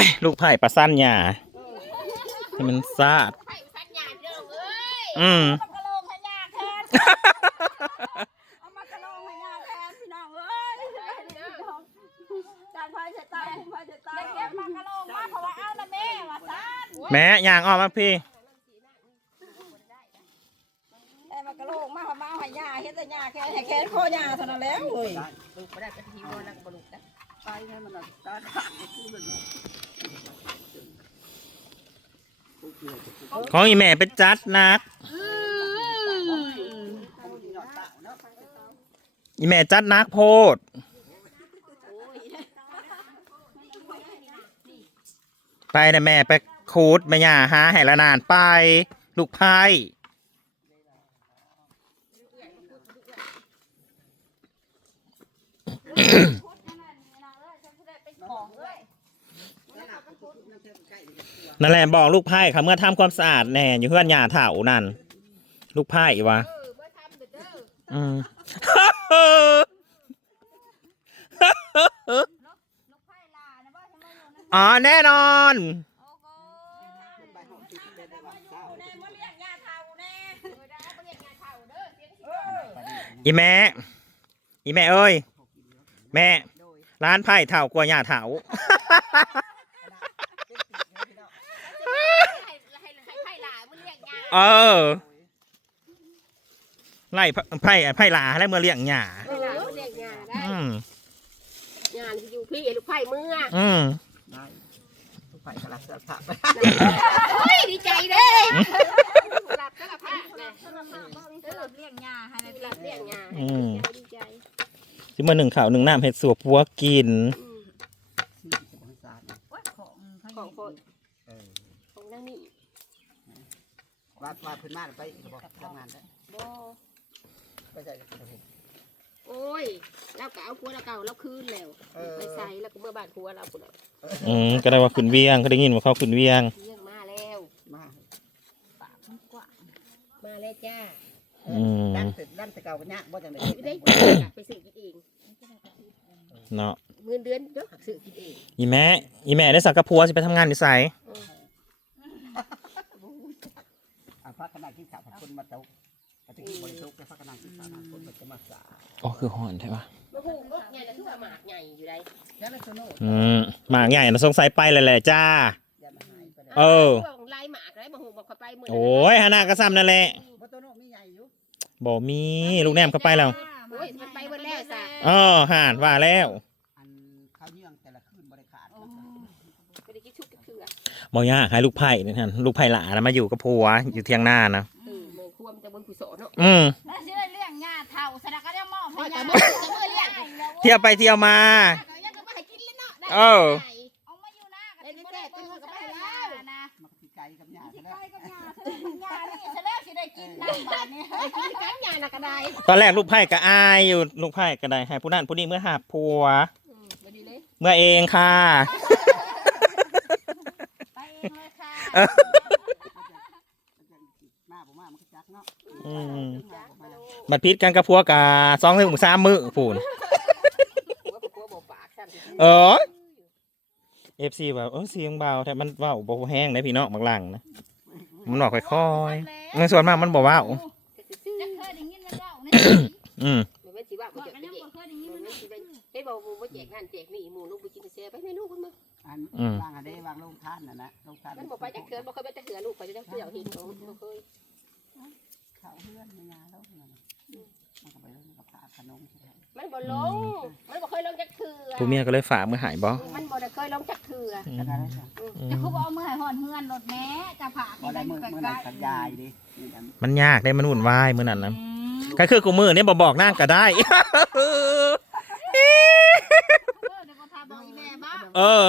ยลูกไผ่ปลาสั้นหยาให้มันซาดไผ่สัญญาณเด้อเอ้ยอืมมากระโลงให้ยาแทนเอามากระโลงให้ยาแทนพี่น้องเอ้ยจานไฟจะตายไฟจะตายเก็บมากระโลงมาเพราะว่าเอาละแม่ว่าซ่านแม่ยางออกมาพี่แต่มากระโลงมาเพราะมาเอาให้ยาเฮ็ดแต่ยาแค่ให้แค่ข้อยาเท่านั้นแล้วเฮ้ยลูกบ่ได้กะทิบ่แล้วก็บ่ลูกนะไปให้มันตาขาดคือมัน ของอีแม่เป็นจัดนัก อีแม่จัดนักโพดไปนะแม่ไปคูดแม่ย่าหาให้ละนานไป ลูกไพ่ นั่นแหละบอกลูกไพ่ค่ะเมื่อทำความสะอาดแน่อยู่เพื่อนหยาเถานั่น ลูกไพ่วะอ๋อแน่นอนอีแม่ อีแม่เอ้ย แม่ ร้านไผ่เถากลัวหยาเถา ให้ให้ให้ไผ่หลามึง เรียกงานเออ ไล่ไผ่ไผ่หลาและเมื่อเลี้ยงหญ้าไผ่หลามึงเรียกงานได้อืมงานที่อยู่พี่ลูกไผ่เมื่ออืมไผ่กระลักกระผักเฮ้ยดีใจเด้หลับก็หลับผ้าแม่เออเลี้ยงยาให้ในหลับเรียกงานอืมดีใจที่มาหนึ่งข่าวหนึ่งน้ำเห็ดสัวปัวกิน อืมว่าของเขาของคนของนั่งนี่ ว่าว่าเพื้นมาไปบอกทำงานได้บ่ก็จะโอ้ยแล้วก็เอาผัวเราเก่าเราคืนแล้วเออไปใส่แล้วก็เมื่อบ้านผัวเราพุ่นน่ะอืมก็ได้ว่าขึ้นเวียงก็ได้ยินว่าเขาขึ้นเวียงเรื่องมาแล้ว มาปากมันกว้างมาแล้วจ้าอืม ดันแต่ดันแต่เก่ากันยากบ่จังได๋ไม่ได้ไปซื้อกินเองเนาะเงินเดือนเด้อซื้อกินเองอีแม่อีแม่ได้สักกะพัวสิไปทำงานนิสัยอ่ะพักขนาดที่สาวคนมาตกปฏิกิริยาบริสุทธิ์พักขนาดที่สาวคนมันจะมาสาอ๋อคือห่อนใช่ปะมาหูก็ใหญ่แล้วคือว่าหมากใหญ่อยู่ได้แล้วเลยโซโน่อืมหมากใหญ่นะสงสัยไปเลยแหละจ้า อย่ามาหายไปเลยเออ ลายหมากได้มาหูมาเข้าไปมือโอ้ยฮานากระซำนั่นแหละบ่โซโน่มีใหญ่อยู่บ่มีลูกแนมเข้าไปแล้ว โอ้ยมันไปวันแรกซะอ๋อห่านว่าแล้ว อันข้าวเยื่องแต่ละคืนบริขาด ไม่ได้คิดชุกกับเถื่ อบ่ยากให้ลูกไผ่นี่ท่านลูกไผ่หลานะมาอยู่กับผัวอยู่เทียงหน้านะเออเมืองควมจะบนกุศลเนาะอืมแล้วสิได้เลี้ยงยาเท่าสนะก็ได้มอบให้แต่ยาเมื่อแต่เมื่อเรียกเที่ยวไปเที่ยวมายังก็มาให้กินเลยเนาะได้เออเอามาอยู่หน้าก็สิบ่ได้เปิดก็ไปแล้วนะมันก็สิไกลกับยาสิซะไปแล้วกับยาเถอะยานี่ซะแล้วสิได้กินน้ำบาดนี้กินกันยานะก็ได้ตอนแรกลูกไผ่ก็อายอยู่ลูกไผ่ก็ได้ให้ผู้นั้นผู้นี้เมื่อหาผัวอืมบ่ดีเลยเมื่อเองค่ะ ไปเองเลยค่ะ มาบ่มามันก็จักเนาะอืมจ้ามาดูบัดพิษกันกับผัวกะสองถึงสามมื้อพูนเออเอฟซีแบบเออเสียงเบาแต่มันเบาบ่แห้งนะพี่น้องบางหลังนะมันบอกค่อยๆในส่วนมากมันบอกว่าจะเคยได้ยินมันเล่านี่อืมมันไม่สิว่าบ่บอกจะกันไปยังแจกบ่เคยได้ยินมัมันนไม่เล่าสิไปเฮ้ยบ่บ่แจกนั่นแจกนี่หมู่ลูกไปกินเสียไปให้ลูกมันมา อันวางอันนี้วางลงท่านน่ะนะลงท่านมันบอกไปจักเถื่อนบอกเคยไปจักเถื่อนลูกไปจักเถื่อนเห็นของบ่เคยเขาเพื่อนในงานแล้วมันมันก็ไปแล้วมันก็พาขนมใช่ไหมมันบ่ลง มันบ่เคยลงจักเถื่อผู้เมียก็เลยฝากมือหายบ่มันบ่ได้เคยลงจักเถื่อก็ได้แล้วจ้ะจะเขาบอกเอามือให้หอนเฮือนรถแม่จะผ่าพอได้มือมือนั้นกับยายดินี่อันมันยากได้มันวุ่นวายมื้อนั้นนะอืมก็คือกูมือเนี่ยบ่บอกนั่งก็ได้ เออเดี๋ยวก็ทาบอกอีแม่บ้าเออ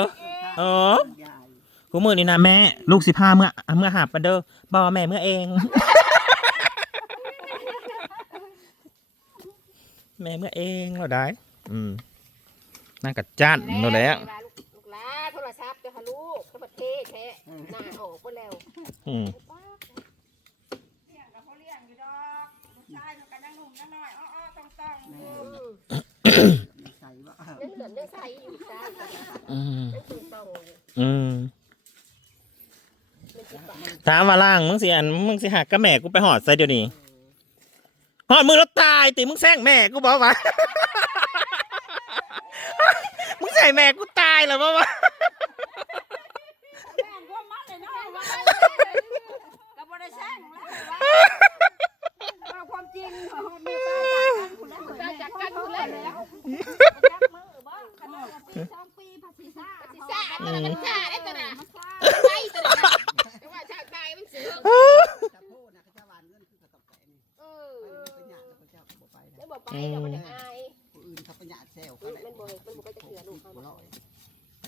เออยายกูมือนี่นะแม่ ลูกสิพาเมื่อเมื่อหาบมาเด้อบ่แม่เมื่อเอง แม่เมื่อเองเราได้ อืมนั่งกัดจันเราแล้วลูกหลานโทรศัพท์เจ้าค่ะลูกเข้าประเทศแท้หน้าออกบ่แล้วอืมเลี้ยงกับเขาเลี้ยงอยู่ดอกลูกชายมันก็ยังหนุ่มยังน้อยอ้อๆต้องๆอืมใส่ว่ายั งเหลือยังใส่อยู่จ้าอืมยังถูกต้องอยู่อืมถามว่าล่างมึงสิอันมึงสิหักกับแม่กูไปหอดใส่เดี๋ยวนี้หอดมึงแล้วตายติมึงแซงแม่กูบอกว่า มึงใส่แม่กูตายเหรอบอกว่าแม่งพวกมันเลยเนาะว่ากับบริษัทแล้วว่าความจริงเขามีตาจากกันคุณแล้วเหมือนแม่เขาจับมือบ่ขนาดปีสองปีภาษีซ่า สิซ่าตัวนั้น มันซ่าได้ตัวน่ะมันซ่าไปตัวน่ะแต่ว่าชาติตายมันเสือจะพูดนะเขาจะหวานเงินคือกระตอกแตนี่เอเอออเป็นหยาดแล้วเขาจะบ่ไปแล้นะวบอกไปเดี๋ยวมันจะอายผู้อื่นเขาเป็นหยาดแซวมัเขานเลยมันบ่มันบ่ก็จะเกลือลูกเขาหัวเนาะเราะ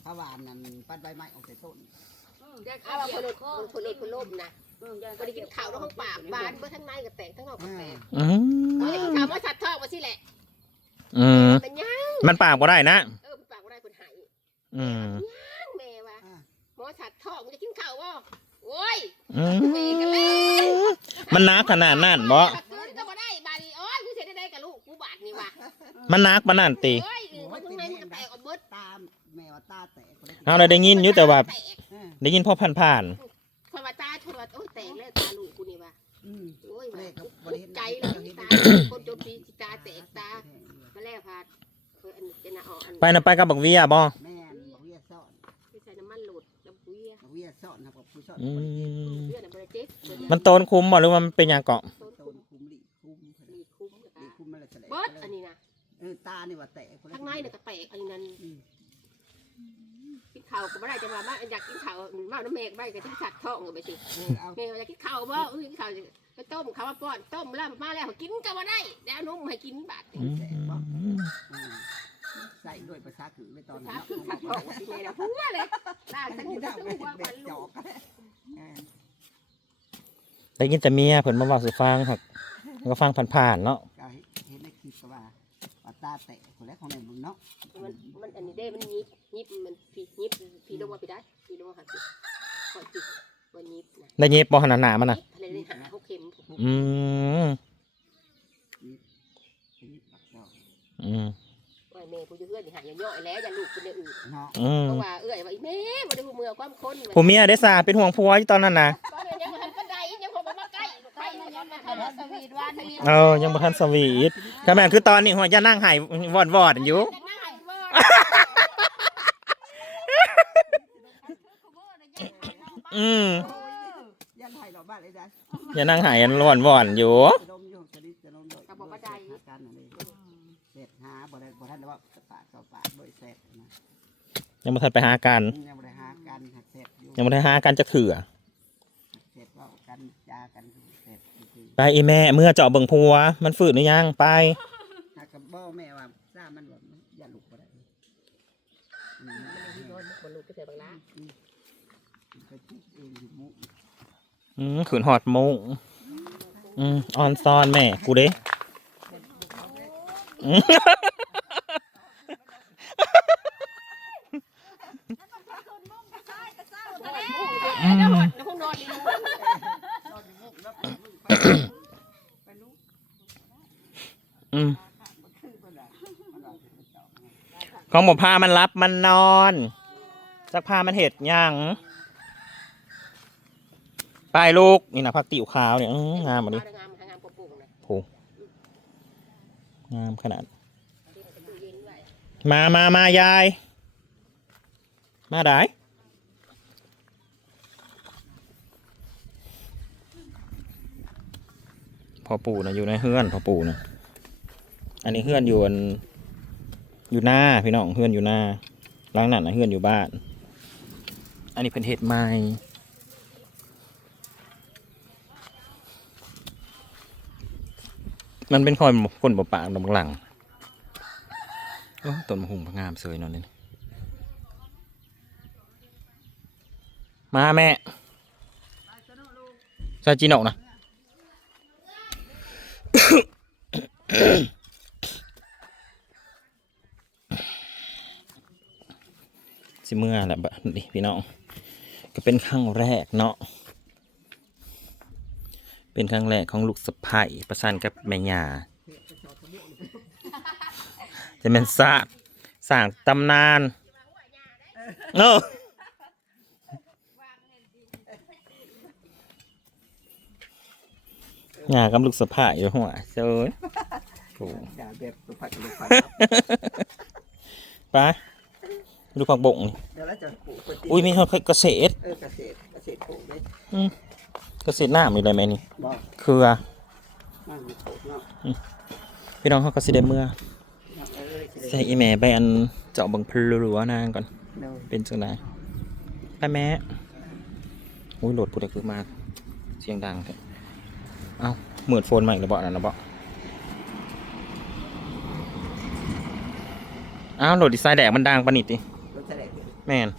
ถ้าหวานนั่นปั้นใบไม้ออกแต่ต้นเอาว่าคนเล็ดคนเล็ดคนล่มนะบ่ได้กินข้าวในห้องปากบานเบ่ทั้งในกับแตกทั้งนอกกับแตกอืบ่ได้มกินข้าวมาชัดทอกว่าสิแหละอืมมันย่างมันปากบ่ได้นะเออปากบ่ได้เพิ่นให้อืมแม่ว่าหม อชัดทอกมันจะกินข้าวบ่โอ้ยอืมแม่กันเลยมันนักขนาดนั้นบ่คืนก็บ่ได้บาดนี้โอ้ยกูสิได้ได้กับลูกกูบาดนี่ว่ะมันนักมันนั่นติโอ้ยเออคนข้างในมันก็แตกออกเบิดตามแมวตาแตกคนละเอาเลยได้ยินอยู่แต่ว่าแตกเออได้ยินพอผ่านผ่านพอว่าตาชนว่าโอ้ยแตกแล้วตาลูกกูนี่ว่ะอืมโอ้ยแม่ว่ากับบริเห็นใจเลยตาคนจนปีตาแตกตามาแล้วพาดเคยอันจะน่ะออกอัน ๆไปนะไปกับบักเวียบ่แม่ เวียซ่อนนะบอกผู้ซ่อนอืมเลือดน่ะบ่ได้เจ็บเบิดมันโตนคุ้มบ่หรือว่ามันเป็นหยังเกาะต้นคุ้มนคุ้มหลีคุ้มมีคุ้มกับหลีตาคุ้มมันละแฉลเบิดอันนี้นะเออตานี่ว่าแตกคนละข้างในน่ะก็แตกอันนั้นอืมกินข้าวก็บ่ได้จะมาบ้าอยากกินข้าวมาน้ำเมฆไปก็ที่สัตว์ท้องก็ไปสิเออเอาเมฆอยากกินข้าวบ่เออกินข้าวไปต้มข้าวมาป้อนต้มแล้วมาแล้วกินก็บ่ได้แล้วนุ่มให้กินบาดอืม ด้วยภาษาคือเลยตอนสานั้นคือสัตว์ท้องสิแม่นะหัวเลยลากทั้งนี่นี้ได้ทั้งเบ็ดหัวเบ็มัดนจลูอกกเออได้ยินแต่เมียเพิ่นมาเว้าสู่ฟังครับก็ฟังผ่านๆเนาะก็เห็นในคลิปก็ว่าว่าตาแตกคนแรกของในมึงเนาะมันมันอันนี้ได้มันยิบยิบมันผียิบผีลงมาไปได้ผีลงมาหักก่อนจิวันยิบนะได้ยิบบ่ขนาดหนามันน่ะอะไรเลยหาหกเข็มอืมเป็นยิบปักจอก อืมว่าแม่กูจะเอื้อนหาย่อยๆแล้วอย่าลูกเป็นอื่นเนาะอืมเพราะว่าเอื้อยว่าอีแม่บ่ได้หูเมือความคนผู้เมียได้สาเป็นห่วงผัวอยู่ตอนนั้นน่ะตอนนี้ยังบ่ทันกันใดยังบ่มาใกล้ใกล้มันยังบ่ทันสวีทวันนี้เออยังบ่ทันสวีทก็แม่นคือตอนนี้หัวจะนั่งไห้วอดๆอยู่จะน่าหายบ่อืมยันไทยเราบ้านเลยได้อย่านั่งไห้วอนๆอยู่ จะดมอยู่จะดิจะดมด้วยหากันอะไรเส ร็จหาบ่ได้บ่ทันได้ว่าปากต่อปากบ่เสร็จนะยังบ่ทันไปหากันยังบ่ได้หากันเสร็จอยู่ยังบ่ได้หากันจะเถื่อเสร็จว่ากันจากันเสร็จคือไปอีแม่เมื่อเจาะเบิ่งผัว มันฝืนหรือยังไปถ้ากับบ่แม่ว่าทราบมันว่าอย่าลุกบ่ได้อืมบ่ลูกก็ใส่บังลาไปจุกเองอยู่มุอืมขืนหอดมุงอืมออนซอนแม่กูเด้ ของหมอพามันรับมันนอน สักพามันเห็ดยังไปลูก นี่นะพักติวขาวเนี่ยงามอะดิงามงามกว่าปุ่งนะโห งามขนาด มามามายาย มาได้พอปู่นะอยู่ในเฮือนพอปู่นะอันนี้เฮือนอยู่อนอยู่หน้าพี่น้องเฮือนอยู่หน้าล้างหนันนะเฮือนอยู่บ้าน อันนี้เป็นเห็ดไม้ มันเป็นคนคนบ่ปากดำหลังโอ้ต้นมะฮุงงามสวยนอนนี่มาแม่ซาจิโนะนะสิเมื่อแหละบะนี่พี่น้องก็เป็นครั้งแรกเนาะ เป็นครั้งแรกของลูกสะพ้ายประชันกับแม่ยาจะเป็นสร้าสร้างตำนานเนออหากับลูกสะพ้ายอยู่หัวเจ้ยปะลูกผักบงอุ้ยมีคนกระเกษตรเออเกษตรเกษตรปลูกเลย กษตรหน้ามีอะไรไหมนี่บอกเครือมันมีปลูกเนาะพี่น้องเขาก็สิได้เมื่อเนาะเออสิได้ใส่อีแม่ไปอันเจาะเบังพลัวนางก่อนเนาะเป็นจังไดไปแม่อุ้ยโหลดผู้ใดคือมาเสียงดังแท้เอ้าเหมือนโฟนใหม่หรือเปล่านั่นนะเปล่าอ้าวโหลดดีไซน์แดกมันดังปะนิดดิรถแสดง แม่น